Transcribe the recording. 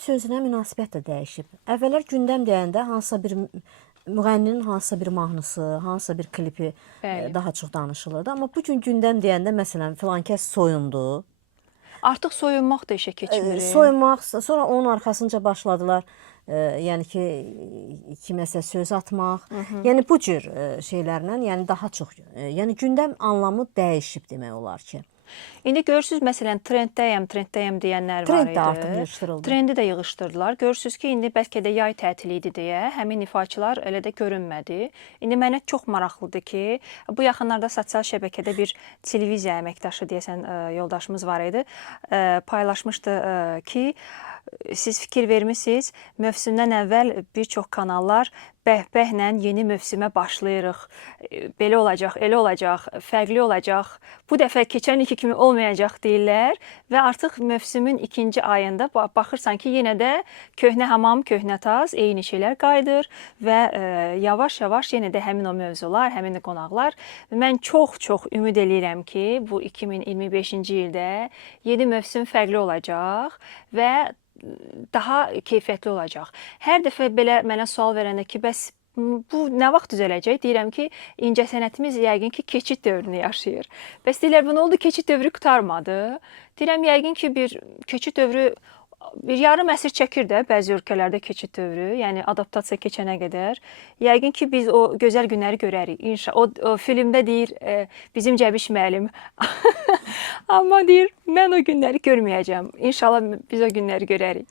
sözünə münasibət də dəyişib. Əvvəllər gündəm deyəndə hansısa bir müğənninin hansısa bir mahnısı, hansısa bir klipi Bəli. daha çox danışılırdı. Amma bu gün gündəm deyəndə məsələn filankəs soyundu. Artıq soyunmaq da işə keçmir. Soyunmaq, sonra onun arxasınca başladılar. Yəni ki, kiməsə söz atmaq. Yəni bu cür şeylərlə, yəni daha çox, yəni gündəm anlamı dəyişib demək olar ki. İndi görürsüz, məsələn, trenddəyəm deyənlər var Trend idi. də artıq yığışdırıldı. Trendi də yığışdırdılar. Görürsüz ki, indi bəlkə də yay tətili idi deyə həmin ifaçılar elə də görünmədi. İndi mənə çox maraqlıdır ki, bu yaxınlarda sosial şəbəkədə bir televiziya əməkdaşı deyəsən yoldaşımız var idi. Paylaşmışdı ki, siz fikir vermisiniz, mövsümdən əvvəl bir çox kanallar bəhbəhlə yeni mövsümə başlayırıq. Belə olacaq, elə olacaq, fərqli olacaq. Bu dəfə keçən ilki kimi olmayacaq deyirlər və artıq mövsümün ikinci ayında baxırsan ki, yenə də köhnə hamam, köhnə taz, eyni şeylər qayıdır və yavaş-yavaş yenə də həmin o mövzular, həmin o qonaqlar. Mən çox ümid eləyirəm ki, bu 2025-ci ildə yeni mövsüm fərqli olacaq və daha keyfiyyətli olacaq. Hər dəfə belə mənə sual verəndə ki, bəs bu nə vaxt düzələcək? Deyirəm ki, incəsənətimiz yəqin ki, keçid dövrünü yaşayır. Bəs deyirlər, bu nə oldu? Keçid dövrü qurtarmadı. Deyirəm, yəqin ki, bir keçid dövrü bir yarım əsr çəkir də bəzi ölkələrdə keçid dövrü, yəni adaptasiya keçənə qədər. Yəqin ki, biz o gözəl günləri görərik. O filmdə deyir, bizim Cəbiş müəllim. Amma deyir, mən o günləri görməyəcəm. İnşallah biz o günləri görərik.